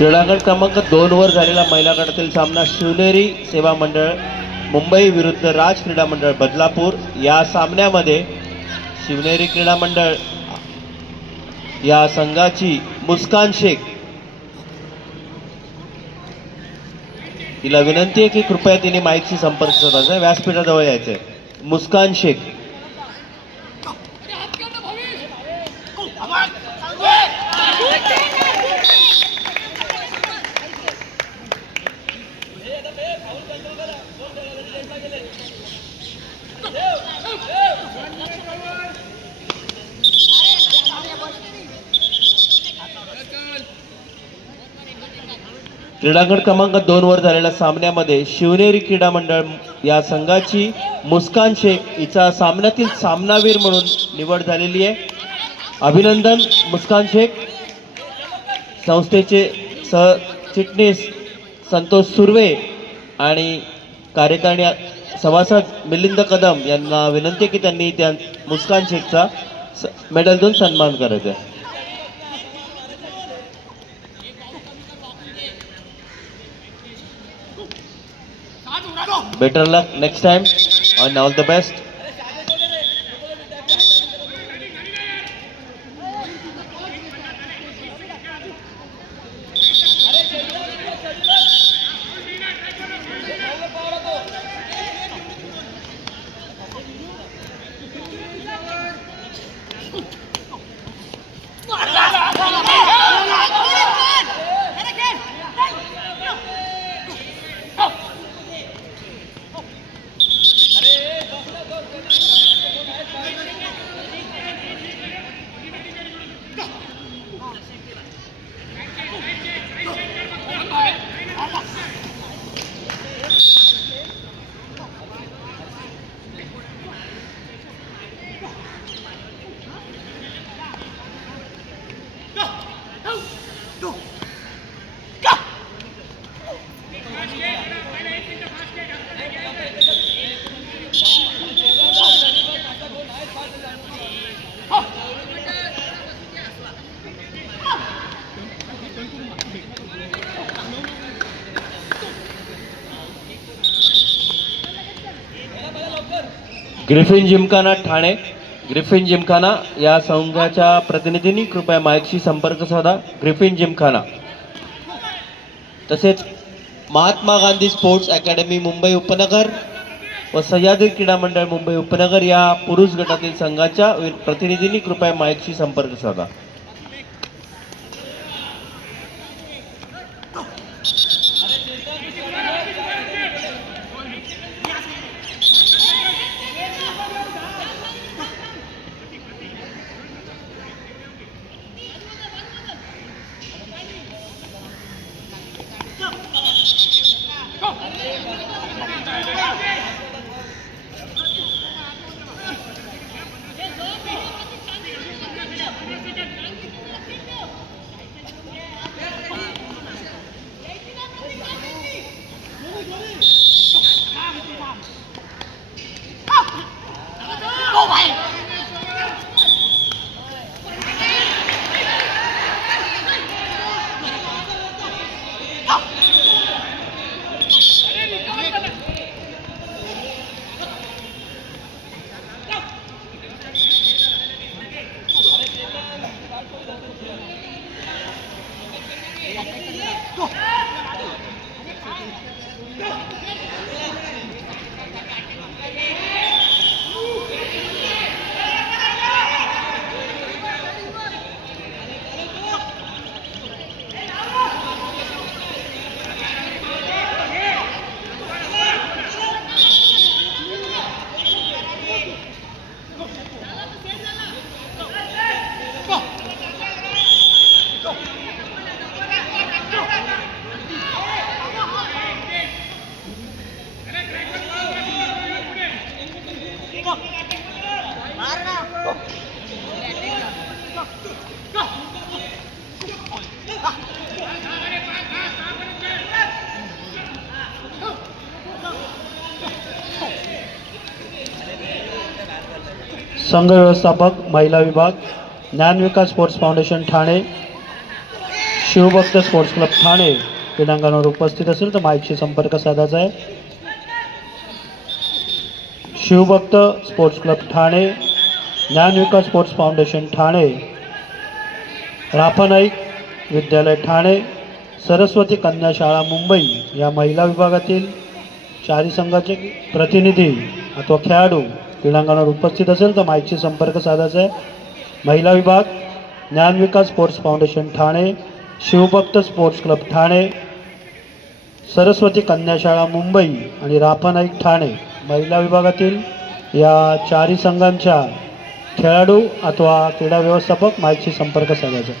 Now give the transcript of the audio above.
क्रीडांगण क्रमांक 2 वर झालेला महिला गटातील सामना शिवनेरी सेवा मंडळ मुंबई विरुद्ध राज क्रीडा मंडळ बदलापूर। या सामन्यामध्ये शिवनेरी क्रीडा मंडळ या संघाची मुस्कान शेख तिला विनंती आहे की कृपया तिने माईकशी संपर्क साधायचा, व्यासपीठाजवळ यायचंय। मुस्कान शेख क्रीडांगण क्रमांक 2 वर झालेल्या सामन्यामध्ये शिवनेरी क्रीडा मंडळ या संघाची मुस्कान शेख हिचा सामन्यातील सामनावीर म्हणून निवड झालेली आहे। अभिनंदन मुस्कान शेख। संस्थेचे सरचिटणीस संतोष सुर्वे आणि कार्यकारिणी सभासद मिलिंद कदम यांना विनंती की त्यांनी त्या मुस्कान शेखचा मेडल देऊन सन्मान करायचा आहे। Better luck next time and all the best. Griffin Gymkhana Thane, Griffin Gymkhana या संघाच्या प्रतिनिधींनी कृपया माईकशी संपर्क साधा। ग्रिफिन जिमखाना तसेच महात्मा गांधी स्पोर्ट्स अकॅडमी मुंबई उपनगर व सह्याद्री क्रीडा मंडळ मुंबई उपनगर या पुरुष गटातील संघाच्या प्रतिनिधींनी कृपया माईकशी संपर्क साधा। संघ व्यवस्थापक महिला विभाग ज्ञान विकास स्पोर्ट्स फाउंडेशन ठाणे शिवभक्त स्पोर्ट्स क्लब ठाणे क्रीडांगणावर उपस्थित असेल तर माईकशी संपर्क साधायचा आहे. Shivbhakt sports club Thane, Dnyanvikas sports foundation Thane, राफानाईक विद्यालय ठाणे, सरस्वती कन्या शाळा मुंबई या महिला विभागातील चारी संघाचे प्रतिनिधी अथवा खेळाडू क्रीडांगणावर उपस्थित असेल तर माईकशी संपर्क साधायचा आहे. महिला विभाग ज्ञानविकास स्पोर्ट्स फाउंडेशन ठाणे, शिवभक्त स्पोर्ट्स क्लब ठाणे, सरस्वती कन्या शाळा मुंबई आणि राफानाईक ठाणे महिला विभागातील या चारी संघांच्या खेळाडू अथवा क्रीडा व्यवस्थापक माईकशी संपर्क साधायचा.